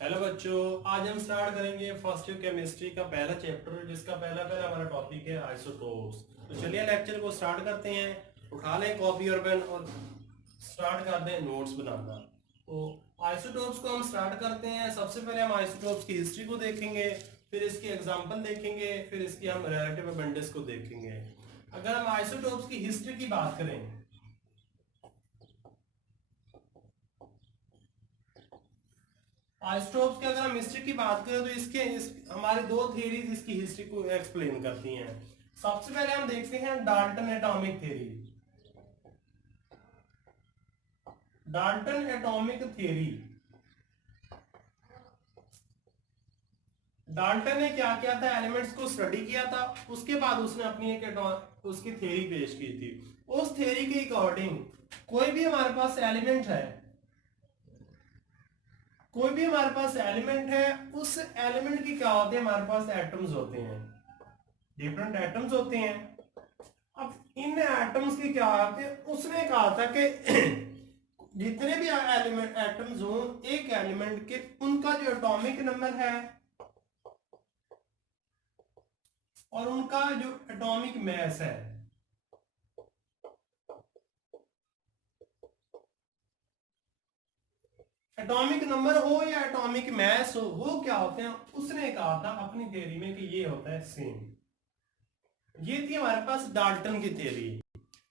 Hello बच्चों, आज हम स्टार्ट करेंगे फर्स्ट ईयर केमिस्ट्री का पहला चैप्टर, जिसका पहला पहला हमारा टॉपिक है आइसोटोप्स। तो चलिए लेक्चर को स्टार्ट करते हैं। उठा लें कॉपी और पेन और स्टार्ट कर दें नोट्स बनाना। तो आइसोटोप्स को हम स्टार्ट करते हैं। सबसे पहले हम आइसोटोप्स की हिस्ट्री को देखेंगे, फिर इसकी एग्जाम्पल देखेंगे, फिर इसकी हम रिलेटिव अबंडेंस को देखेंगे। अगर हम आइसोटोप्स की हिस्ट्री की बात करें, आइसोटोप्स की अगर हम हिस्ट्री की बात करें तो हमारे दो थियरीज इसकी हिस्ट्री को एक्सप्लेन करती हैं। सबसे पहले हम देखते हैं Dalton atomic theory. Dalton atomic theory, Dalton ने क्या किया था, एलिमेंट्स को स्टडी किया था। उसके बाद उसने अपनी उसकी थ्योरी पेश की थी। उस थ्योरी के अकॉर्डिंग कोई भी हमारे पास एलिमेंट है, कोई भी हमारे पास एलिमेंट है, उस एलिमेंट की क्या होते हैं, हमारे पास एटम्स होते हैं, डिफरेंट एटम्स होते हैं। अब इन एटम्स की क्या होते हैं, उसने कहा था कि जितने भी एलिमेंट एटम्स हों एक एलिमेंट के, उनका जो एटॉमिक नंबर है और उनका जो एटॉमिक मास है, एटॉमिक नंबर हो या एटॉमिक मास हो, वो क्या होते हैं, उसने कहा था अपनी थ्योरी में कि ये होता है सेम। ये थी हमारे पास डाल्टन की थ्योरी।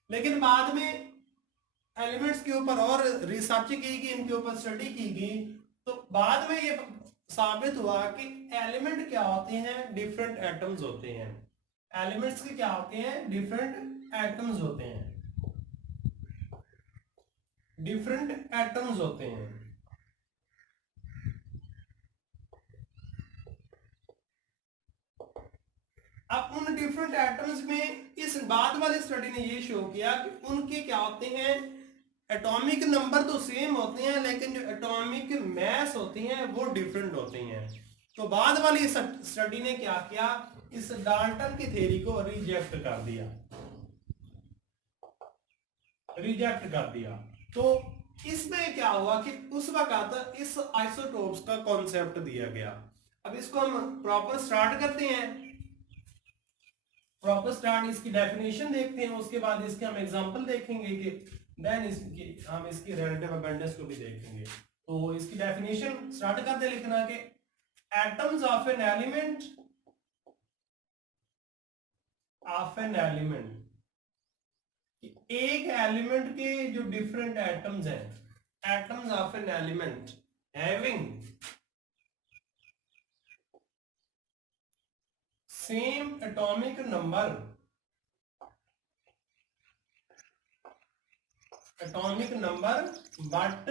लेकिन बाद में एलिमेंट्स के ऊपर और रिसर्च की गई, इनके ऊपर स्टडी की गई, तो बाद में ये साबित हुआ कि एलिमेंट क्या होते हैं, डिफरेंट एटम्स होते हैं। एलिमेंट्स के क्या होते हैं, डिफरेंट एटम्स होते हैं, डिफरेंट एटम्स होते हैं। अब उन डिफरेंट एटम्स में इस बाद वाली स्टडी ने ये शो किया कि उनके क्या होते हैं, एटॉमिक नंबर तो सेम होते हैं, लेकिन जो एटॉमिक मास होती हैं वो डिफरेंट होती हैं। तो बाद वाली स्टडी ने क्या किया, इस डाल्टन की थ्योरी को रिजेक्ट कर दिया, रिजेक्ट कर दिया। तो इसमें क्या हुआ कि उस वक्त इस आइसोटोप्स का कॉन्सेप्ट दिया गया। अब इसको हम प्रॉपर स्टार्ट करते हैं। प्रॉपर स्टार्ट, इसकी डेफिनेशन देखते हैं, उसके बाद इसके हम एग्जांपल देखेंगे कि देन इसकी हम इसकी रिलेटिव अबंडेंस को भी देखेंगे। तो इसकी डेफिनेशन स्टार्ट करते लिखना कि atoms of an element, of an element, एक एलिमेंट के जो डिफरेंट एटम्स हैं, atoms of an element having same atomic number, atomic number but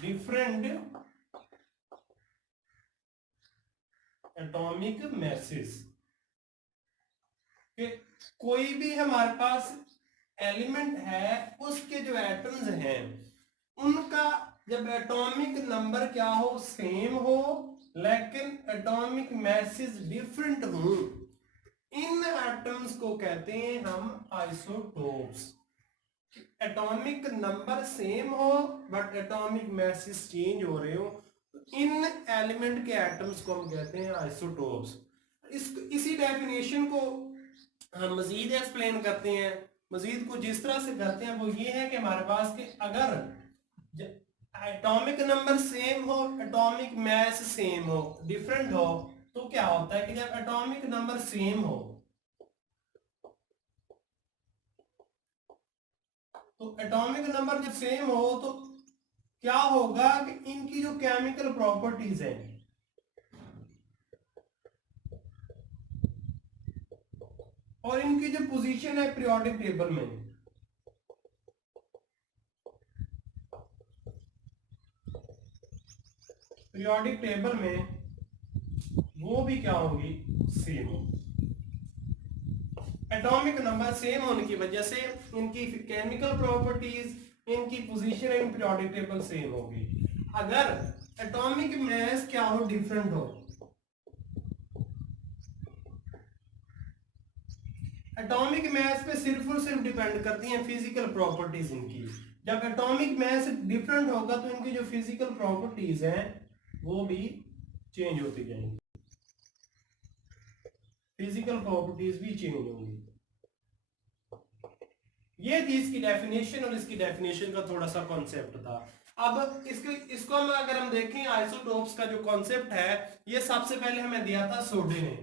different atomic message. कोई भी हमारे पास एलिमेंट है, उसके जो एटम्स हैं उनका जब एटॉमिक नंबर क्या हो, सेम हो, लेकिन एटॉमिक मैसेज डिफरेंट हो, इन एटम्स को कहते हैं हम आइसोटोप्स। एटॉमिक नंबर सेम हो बट एटॉमिक मैसेज चेंज हो रहे हो, इन एलिमेंट के एटम्स को हम कहते हैं आइसोटोप्स। इसी डेफिनेशन को हम मजीद एक्सप्लेन करते हैं। मजीद को जिस तरह से करते हैं वो ये है कि हमारे पास के अगर एटॉमिक नंबर सेम हो, एटॉमिक मास सेम हो, डिफरेंट हो, तो क्या होता है कि जब एटॉमिक नंबर सेम हो, तो एटॉमिक नंबर जब सेम हो तो क्या होगा कि इनकी जो केमिकल प्रॉपर्टीज है और इनकी जो पोजीशन है पीरियोडिक टेबल में, पीरियोडिक टेबल में वो भी क्या होगी, सेम होगी। एटॉमिक नंबर सेम होने की वजह से इनकी केमिकल प्रॉपर्टीज, इनकी position in periodic table same होगी। अगर एटॉमिक मास क्या हो, डिफरेंट हो, एटॉमिक मास पे सिर्फ और सिर्फ डिपेंड करती हैं फिजिकल प्रॉपर्टीज इनकी। जब एटॉमिक मास डिफरेंट होगा तो इनकी जो फिजिकल प्रॉपर्टीज हैं वो भी चेंज होती जाएंगी, फिजिकल प्रॉपर्टीज भी चेंज होंगी। ये थी इसकी डेफिनेशन, और इसकी डेफिनेशन का थोड़ा सा कॉन्सेप्ट था। अब इसको हम अगर हम देखें आइसोटोप्स का जो कॉन्सेप्ट है, ये सबसे पहले हमें दिया था सोडे ने।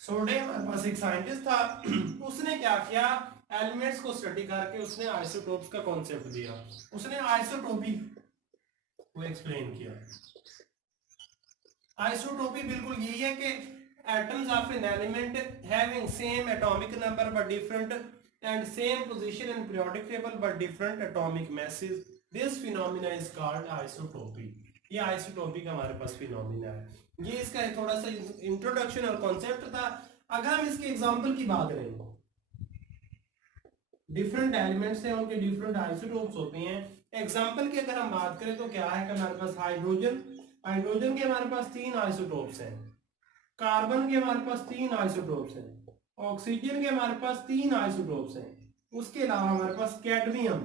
सोडे हमारे पास एक साइंटिस्ट था, उसने क्या किया, एलिमेंट्स को स्टडी करके उसने आइसोटोप्स का कॉन्सेप्ट दिया, उसने आइसोटोपी को एक्सप्लेन किया। आइसोटोपी बिल्कुल यही है कि atoms of an element having same atomic number but different and same position in periodic table but different atomic masses, this phenomena is called isotopy। ये आइसोटोपी का हमारे पास फिनोमिना है। ये इसका थोड़ा सा इंट्रोडक्शन और कॉन्सेप्ट था। अगर हम इसके एग्जांपल की बात करें, डिफरेंट एलिमेंट्स हैं, उनके डिफरेंट आइसोटोप्स होते हैं। एग्जांपल की अगर हम बात करें तो क्या है कि हमारे पास हाइड्रोजन, हाइड्रोजन के हमारे पास 3 आइसोटोप्स हैं, कार्बन के हमारे पास 3 आइसोटोप्स हैं, ऑक्सीजन के हमारे पास 3 आइसोटोप्स हैं। उसके अलावा हमारे पास कैडमियम,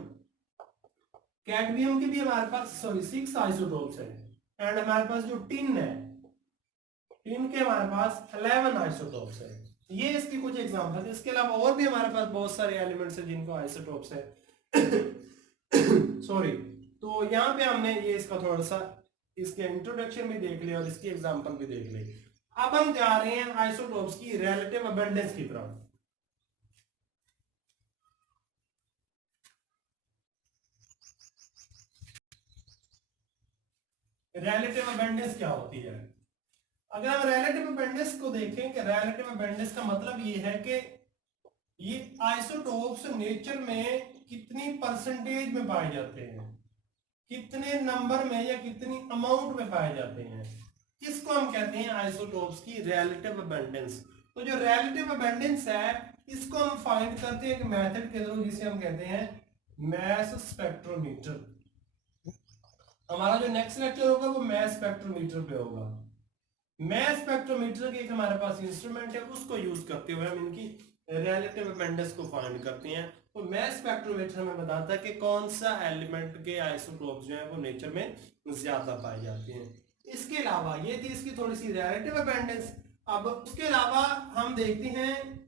कैडमियम के भी हमारे पास 6 आइसोटोप्स हैं। एंड हमारे पास जो टिन है, टिन के हमारे पास 11 आइसोटोप्स हैं। ये इसकी कुछ एग्जांपल। इसके अलावा और भी हमारे पास बहुत सारे एलिमेंट्स हैं जिनको आइसोटोप्स है। सॉरी, तो यहाँ पे हमने ये इसका थोड़ा सा इसके इंट्रोडक्शन भी देख लिया और इसकी एग्जांपल भी देख ली। अब हम जा रहे हैं आइसोटोप्स की रिलेटिव अबंडेंस की तरफ। रिलेटिव अबंडेंस क्या होती है? अगर हम रिलेटिव अबंडेंस को देखें कि रिलेटिव अबंडेंस का मतलब ये है कि ये आइसोटोप्स नेचर में कितनी परसेंटेज में पाए जाते हैं, कितने नंबर में या कितनी अमाउंट में पाए जाते हैं, इसको हम कहते हैं आइसोटोप्स की रिलेटिव अबंडेंस। तो जो रिलेटिव अबंडेंस है इसको हम फाइंड करते हैं एक मेथड के थ्रू जिसे हम कहते हैं मास स्पेक्ट्रोमीटर। हमारा जो नेक्स्ट लेक्चर होगा वो मास स्पेक्ट्रोमीटर पे होगा। मास स्पेक्ट्रोमीटर की एक हमारे पास इंस्ट्रूमेंट है, उसको यूज करते हुए हम इनकी रिलेटिव अबंडेंस को फाइंड करते हैं। तो मास स्पेक्ट्रोमीटर हमें बताता है कि कौन सा एलिमेंट के आइसोटोप्स जो है वो नेचर में ज्यादा पाए जाते हैं। इसके अलावा ये थी इसकी थोड़ी सी रिलेटिव अबंडेंस। अब उसके अलावा हम देखते हैं,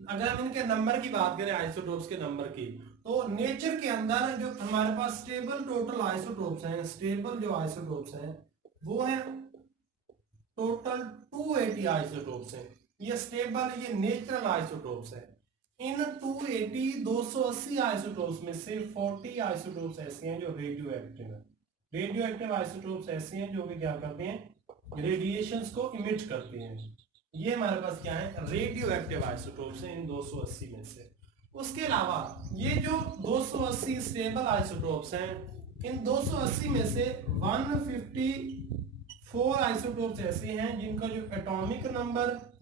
अगर हम इनके नंबर की बात करें, आइसोटोप्स के नंबर की, तो नेचर के अंदर जो हमारे पास स्टेबल टोटल आइसोटोप्स हैं, स्टेबल जो आइसोटोप्स हैं वो है टोटल 280 आइसोटोप्स हैं। ये स्टेबल, ये नेचुरल आइसोटोप्स है। इन 280 आइसोटोप्स में से 40 आइसोटोप्स ऐसे हैं जो रेडियो एक्टिव है। रेडियो एक्टिव आइसोटोप्स ऐसे हैं जो भी क्या करते हैं, रेडिएशंस को इमिट करते हैं। ये हमारे पास क्या है, रेडियो एक्टिव आइसोटोप्स हैं इन 280 में से। उसके अलावा ये जो 280 स्टेबल आइसोटोप्स हैं, इन 280 में से 154 आइसोटोप्स ऐसे हैं जिनका जो एटॉमिक नंबर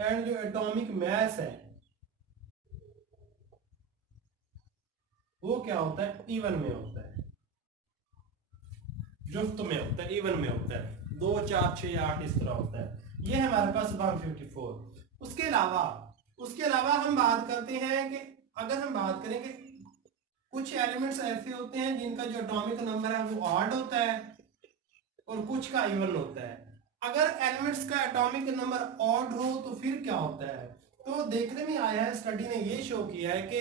एंड जो एटॉमिक मास है वो क्या होता है, इवन में होता है, जुफ्त में होता है, इवन में होता है, 2 4 6 8 इस तरह होता है। ये है हमारे पास 154। उसके अलावा हम बात करते हैं कि अगर हम बात करें कि कुछ एलिमेंट्स ऐसे होते हैं जिनका जो एटॉमिक नंबर है वो ऑड होता है और कुछ का इवन होता है। अगर एलिमेंट्स का एटॉमिक नंबर ऑड हो तो फिर क्या होता है, तो देखने में आया है, स्टडी ने ये शो किया है कि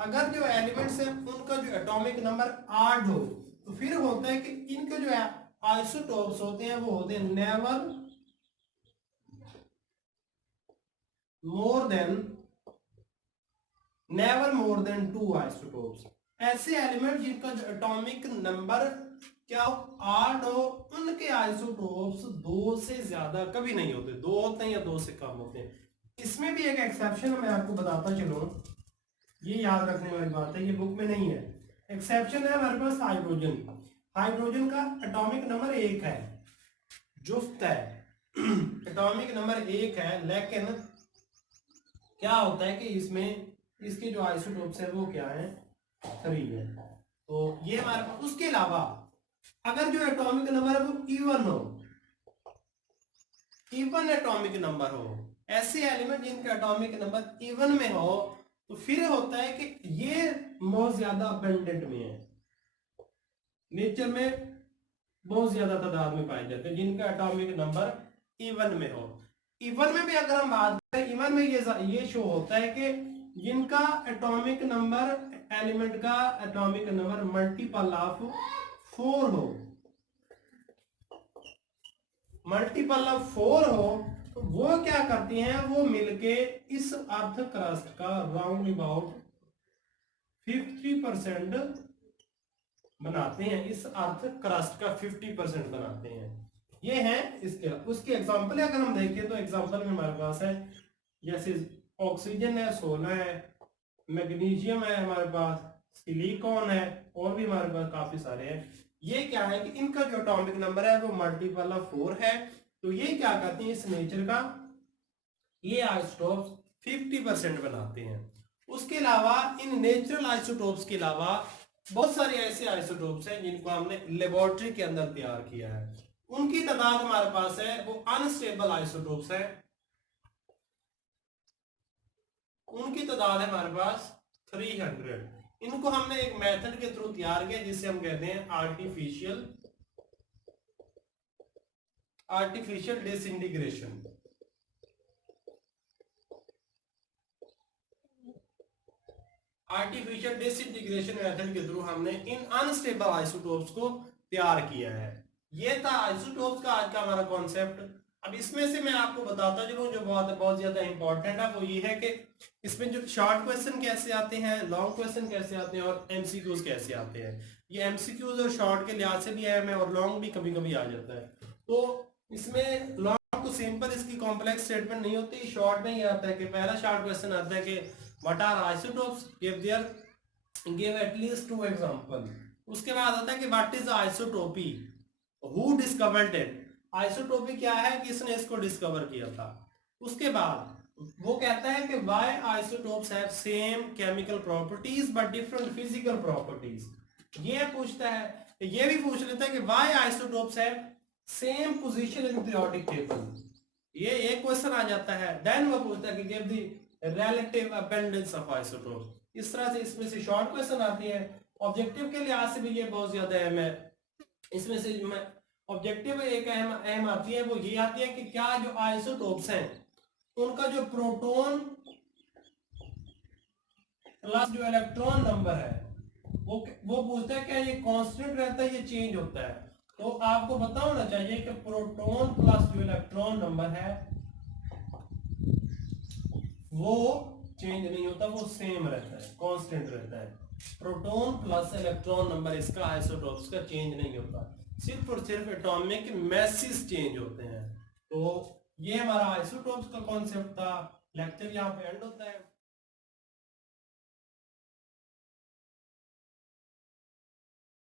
अगर जो एलिमेंट्स हैं उनका जो एटॉमिक नंबर ऑड हो तो फिर होता है कि इनके जो आइसोटोप्स होते हैं वो होते हैं नेवर मोर देन 2 आइसोटोप्स। ऐसे एलिमेंट जिनका जो एटॉमिक नंबर क्या ऑड हो, उनके आइसोटोप्स 2 से ज्यादा कभी नहीं होते, 2 होते हैं या 2 से कम होते हैं। इसमें भी एक एक्सेप्शन मैं आपको बताता चलूं, ये याद रखने वाली बात है, ये बुक में नहीं है। एक्सेप्शन है हमारे पास हाइड्रोजन। हाइड्रोजन का एटॉमिक नंबर 1 है, जुफ्त है, एटॉमिक नंबर 1 है, लेकिन क्या होता है कि इसमें इसके जो आइसोटोप्स है वो क्या है, 3 है। तो ये हमारे पास। उसके अलावा अगर जो एटॉमिक नंबर है वो इवन हो, इवन एटॉमिक नंबर हो, ऐसे एलिमेंट जिनका एटॉमिक नंबर इवन में हो तो फिर होता है कि ये बहुत ज्यादा अबंडेंट में है, नेचर में बहुत ज्यादा तादाद में पाए जाते हैं जिनका एटॉमिक नंबर इवन में हो। इवन में भी अगर हम बात करें, इवन में ये शो होता है कि जिनका एटॉमिक नंबर, एलिमेंट का एटॉमिक नंबर मल्टीपल ऑफ 4 हो, मल्टीपल ऑफ 4 हो, तो वो क्या करती हैं, वो मिलके इस अर्थ क्रस्ट का राउंड अबाउट 50% बनाते हैं, इस अर्थ क्रस्ट का 50% बनाते हैं। ये है इसके। उसके एग्जांपल अगर हम देखें तो एग्जांपल में हमारे पास है जैसे ऑक्सीजन है, 16 है, मैग्नीशियम है हमारे पास, सिलिकॉन है, और भी हमारे पास काफी सारे हैं। ये क्या है कि इनका जो एटॉमिक नंबर है वो मल्टीपल ऑफ 4 है। तो ये क्या करते हैं, इस नेचर का ये आइसोटोप्स 50% बनाते हैं। उसके अलावा इन नेचुरल आइसोटोप्स के अलावा बहुत सारे ऐसे आइसोटोप्स हैं जिनको हमने लेबोरेटरी के अंदर तैयार किया है। उनकी तादाद हमारे पास है, वो अनस्टेबल आइसोटोप्स है, उनकी तादाद है हमारे पास 300। इनको हमने एक मेथड के थ्रू तैयार किया जिसे हम कहते हैं artificial disintegration. Artificial disintegration method के थ्रू हमने इन अनस्टेबल आइसोटोप्स को तैयार किया है। ये था आइसोटोप्स का आज का हमारा कॉन्सेप्ट। अब इसमें से मैं आपको बताता चलूं जो बहुत ज्यादा इंपॉर्टेंट है, वो ये है कि इसमें जो शॉर्ट क्वेश्चन कैसे आते हैं, लॉन्ग क्वेश्चन कैसे आते हैं और एमसीक्यूज कैसे आते हैं। ये एमसीक्यूज और शॉर्ट के लिहाज से भी अहम है और लॉन्ग भी कभी कभी आ जाता है। तो इसमें लॉन्ग तो सिंपल इसकी कॉम्प्लेक्स स्टेटमेंट नहीं होती, शॉर्ट में ये आता है कि पहला शॉर्ट क्वेश्चन आता है कि what are isotopes, give at least 2 example. उसके बाद आता है कि what is isotopy, who discovered it, isotopy क्या है, किसने इसको डिस्कवर किया था। उसके बाद वो कहता है कि why isotopes have same chemical properties but different physical properties. ये पूछता है, ये भी पूछ लेता है कि why isotopes have same position in periodic table. ये एक क्वेश्चन आ जाता है। देन वो पूछता है कि give the relative abundance of isotopes. इस तरह से इसमें से शॉर्ट क्वेश्चन आती है। ऑब्जेक्टिव के लिहाज से भी ये बहुत ज्यादा अहम है। इसमें से ऑब्जेक्टिव एक अहम आती है, वो ये आती है कि क्या जो आइसोटोप्स हैं उनका जो प्रोटॉन प्लस जो इलेक्ट्रॉन नंबर है वो पूछता है क्या ये कांस्टेंट रहता है, ये चेंज होता है। तो आपको पता होना चाहिए कि प्रोटॉन प्लस जो इलेक्ट्रॉन नंबर है वो चेंज नहीं होता, वो सेम रहता है, कांस्टेंट रहता है। प्रोटॉन प्लस इलेक्ट्रॉन नंबर इसका आइसोटोप्स का चेंज नहीं होता, सिर्फ और सिर्फ एटॉमिक मैसेज चेंज होते हैं। तो ये हमारा आइसोटोप्स का कॉन्सेप्ट था। लेक्चर यहाँ पे एंड होता है।